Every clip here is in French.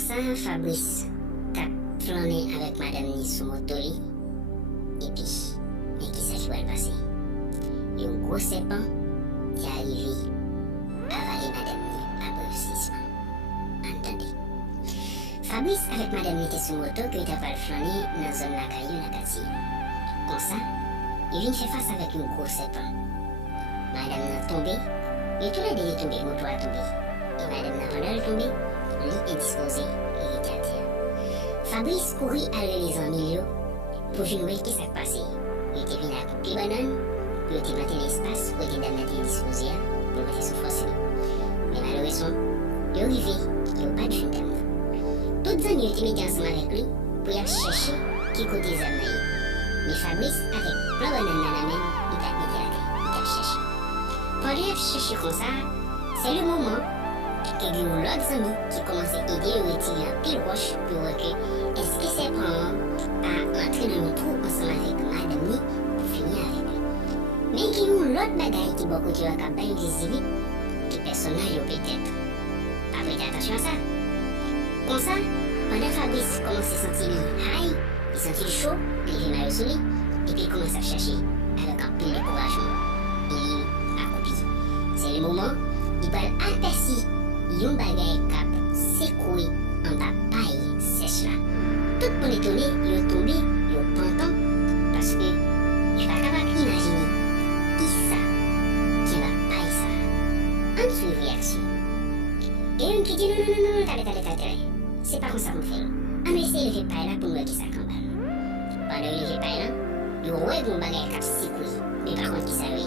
ça, Fabrice t'a flâné avec madame ni sous moto li. Et puis, mais qui ça qui va le passer? Il y a un gros serpent qui est arrivé à avaler madame ni après le séisme. Entendez. Fabrice avec madame ni était sous moto que t'as pas le flâné dans la zone la caillou la quartier. Comme ça, il vient faire face avec un gros serpent. Madame n'a tombé, et tout le monde est tombé, moto a tombé. Et madame n'a pendant de tomber, lui est disposé et il était à terre. Fabrice courit avec les amis pour venir voir ce qui s'est passé. Il était venu à couper banane, puis il était monté l'espace où il était dans la disposé pour mettre son force. Mais malheureusement, il est arrivé, il n'a pas de jeune dame. Toutes les amis étaient mis ensemble avec lui pour y chercher qui côté les amis. Mais Fabrice, avec plein de bananes dans la main, il t'a mis à terre, il t'a cherché. Pendant qu'il a cherché comme ça, c'est le moment qu'il y a eu l'autre ami qui commence à aider à retirer un pile roche pour voir que est-ce que ses parents a entré dans le trou ensemble avec madame ni pour finir avec lui. Mais il y a eu l'autre bagaille qui beaucoup de gens qui visible que personne n'a eu peut-être. Pas prêter attention à ça. Comme ça, pendant Fabrice commence à sentir high, il sentit chaud, il est mal sous lui, et puis il commence à chercher avec un peu de découragement. Il accoupi. C'est le moment, il va aperçu yon bagay cap secoué en bas paille sèche là. Tout le monde étonné, il est tombé, il est pantant, parce que je suis pas capable d'imaginer qui ça, qui va paille ça. En dessous de réaction. Et une qui dit non, t'allez. C'est pas comme ça qu'on fait. On essaie de lever paille là pour voir qui ça camballe. Pendant le lever paille là, il ouais bon bagay cap secoué, mais par contre qui ça oui.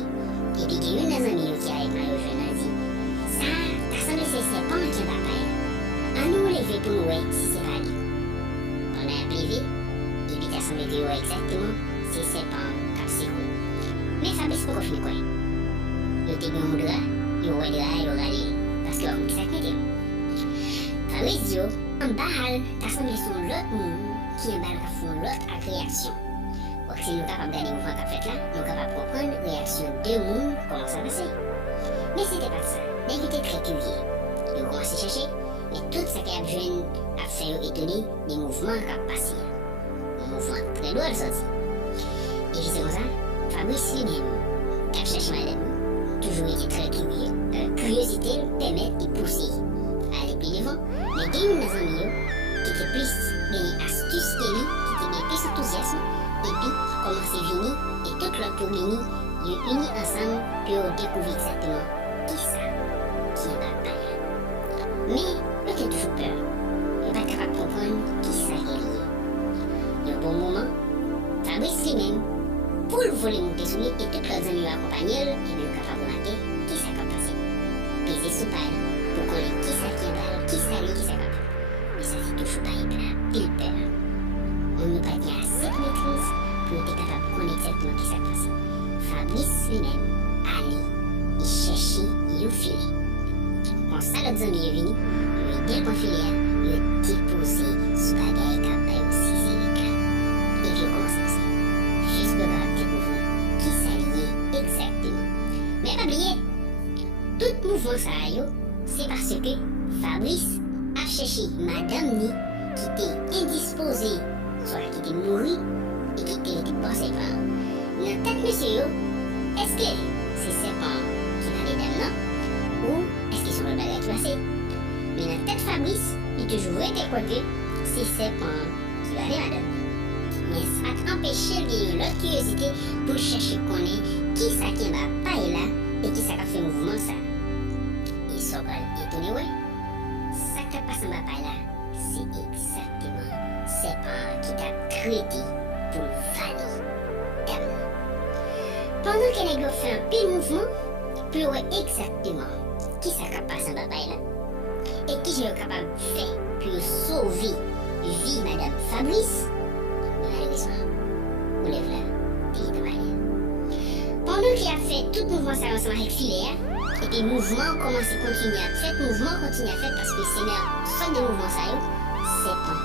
Et puis il y a une des amis qui a avec moi aujourd'hui dit ça, t'as semblé c'est serpent qui va paille. À nous lever pour nous voir si c'est pas lui. On a levé, et puis t'as semblé que exactement c'est serpent cap secoué. Mais Fabrice pourquoi finir quoi? Il était bien au droit, il aurait regardé, parce que on s'est fait. Fabrice dit, en bas, t'as semblé sur l'autre monde qui en bas font l'autre réaction. Donc si nous sommes capables de regarder le mouvement qu'a fait là, nous sommes capables de comprendre la réaction de monde, comment ça va passer. Mais c'était pas ça. Mais il était très curieux. Il a commencé à chercher, et tout ce qu'il a besoin a fait étonner des mouvements qui ont passé. Un mouvement très lourd à sortir. Et puis c'est comme ça, Fabrice lui-même, qui a cherché madame, toujours été très curieux. Curiosité permet de pousser à aller plus devant, mais il y a une des amis qui était plus astuce que lui, qui était plus enthousiasme, et puis commencer à venir, et toute l'autre pour venir, ils sont unis ensemble pour découvrir exactement qui ça, qui est la paille. Mais il a toujours peur, il n'est pas capable de comprendre qui ça est lié. Il y a un bon moment, Fabrice lui-même, pour le voler monter sur lui, et toutes leurs amis accompagnent, et bien capable de remarquer qui ça va passer. Peser sous paille, pour connaître qui ça qui est balle, qui ça lié, qui ça va. Mais ça c'est toujours pas pile peur. On ne peut pas dire à cette maîtrise pour être capable de connaître exactement qui ça passe. Fabrice lui-même, allait, il cherchait, il filet. Quand ça, l'autre ami est venu, il a dit le filet, il a déposé sous la gaille capée aussi, c'est l'éclat. Et puis, il commence à passer. Juste pour découvrir qui ça lié exactement. Mais pas oublier, tout mouvement ça a eu, c'est parce que Fabrice a cherché madame ni qui était indisposée, soit qui était morue et qui était passée par. Dans la tête, monsieur, est-ce que c'est serpent qui va les dames, non? Ou est-ce qu'ils sont le bagage qui passait? Mais dans la tête Fabrice, il toujours été quoi que c'est serpent qui va les madame. Mais ça a empêché de l'autre curiosité pour chercher connaître qui ça qui va paille là et qui ça a fait mouvement ça. Ils sont pas étonnés, ouais. Ça qui a passé ma paille là, c'est exactement serpent qui t'a traité pour valer dame. Pendant que les gars fait un petit mouvement, pour voir exactement qui ça a passé ma paille là et qui j'ai capable de faire pour sauver vie madame Fabrice, malheureusement, vous lève là, il est mal. Pendant qu'il a fait tout mouvement ça ensemble avec filet, et puis mouvement commence à continuer à faire, mouvement continue à faire parce que c'est là, soit des mouvements ça c'est pas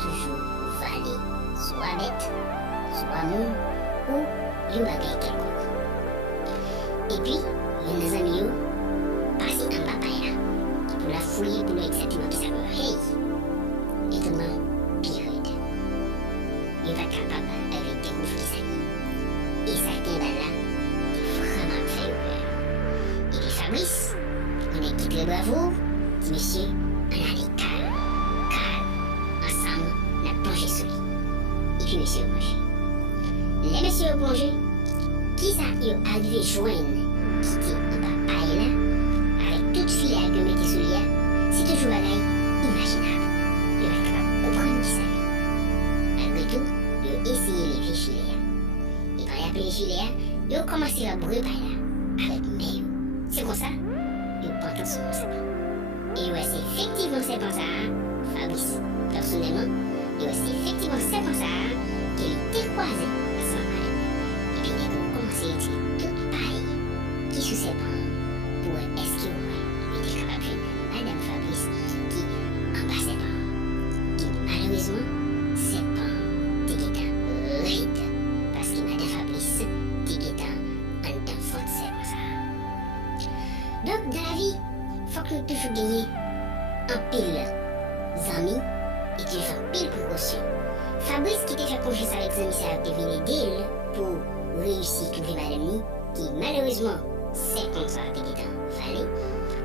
toujours valer, soit bête, soit monde ou une bagaille quelconque. Et puis, il y a des amis passés en bataille là, pour la fouiller pour exactement qui ça veut. Hey! Étonnamment, pire. Il n'est pas capable de découvrir ça. Et ça tient là, vraiment fait peur. Et puis Fabrice, on est quitté le bravo, dit monsieur, on a des calmes. Ensemble, on a plongé sous lui. Et puis monsieur a plongé. Les messieurs ont plongé, qui ça y a arrivé joindre, quitter un papaye là, avec toute filet que mettez sous lui, c'est toujours bagaille imaginable. Il va être capable de comprendre qui ça est. Malgré tout, il a essayé les vieux filets. Et quand il a appelé les filets, il a commencé à brûler par là, avec mail. C'est comme ça, il a porté son serpent. Et ouais, c'est effectivement c'est pour ça, Fabrice, personnellement, et ouais, c'est effectivement c'est pour ça qu'il était croisé à ce moment-là. Et puis il a commencé à utiliser toute paille qui sous ses pans pour est-ce qu'il était capable de Madame Fabrice qui en bas ses pans, qui malheureusement ses pans étaient rides parce que Madame Fabrice était en dedans faute c'est comme ça. Donc dans la vie, faut que nous toujours gagner un pile amis et tu fais pile précaution. Fabrice qui t'a fait confiance avec les amis, ça a devenu d'elle pour réussir à trouver madame qui malheureusement c'est comme ça qui est en vallée.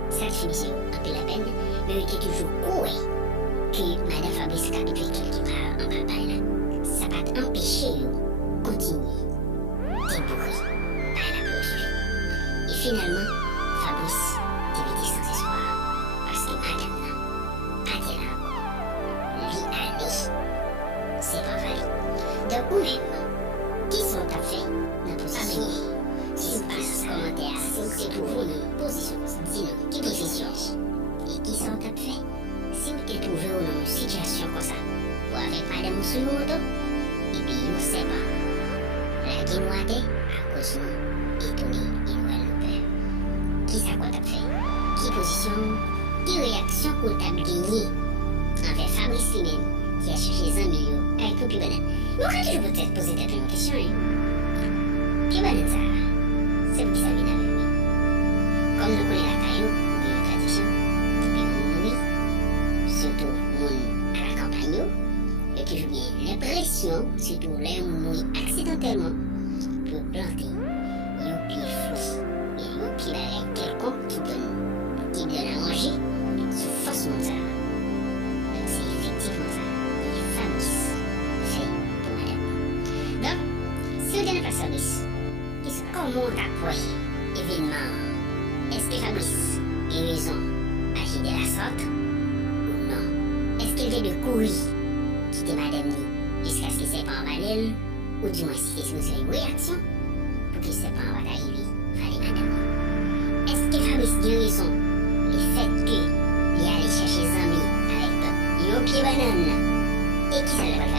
Ça te finit un peu la peine, mais il était toujours couru que madame Fabrice a trouvé quelque part en papa là. Ça va t'empêcher de continuer débourrer par la plongée. Et finalement, Fabrice devait sans espoir parce que madame n'a pas été là encore. Lui a mis. C'est pas vrai. Donc, vous-même, qui sont à fait notre position? Si vous passez commentaire, c'est pour vous une position. Dis-nous, qui position? Et qui sont à fait? Si vous êtes trouvé dans une situation comme ça, ou avec madame sur le moto, et puis vous ne savez pas. La guinoide, à cause de nous, étonné, et nous elle nous peur. Qui ça quoi t'as fait? Qui position? Qui réaction qu'on t'a gagné envers Fabrice lui-même, qui a cherché les amis avec le plus banane? Mais quand je peux peut-être poser ta première question, hein? Plus banane ça, c'est pour qui ça vient avec lui. Comme nous connaissons la caillou, de la tradition, qui peut mourir, surtout moun à la campagne, et qui joue bien l'impression, surtout les mourir accidentellement, pour planter, yon pied flou, et yon pied avec quelconque qui donne à manger, sous force monde ça. Donc c'est effectivement ça, les Fabrice fait pour madame. Donc, si vous donnez pas service, comment t'approcher événement? Est-ce que Fabrice a raison d'agir de la sorte ou non? Est-ce qu'elle vient de courir, quitter madame jusqu'à ce que ses parents valent, ou du moins si c'est une réaction pour que ses parents va arriver, fallait madame? Est-ce que Fabrice a raison le fait qu'il est allé chercher des amis avec un pied banane et qui ça ne va pas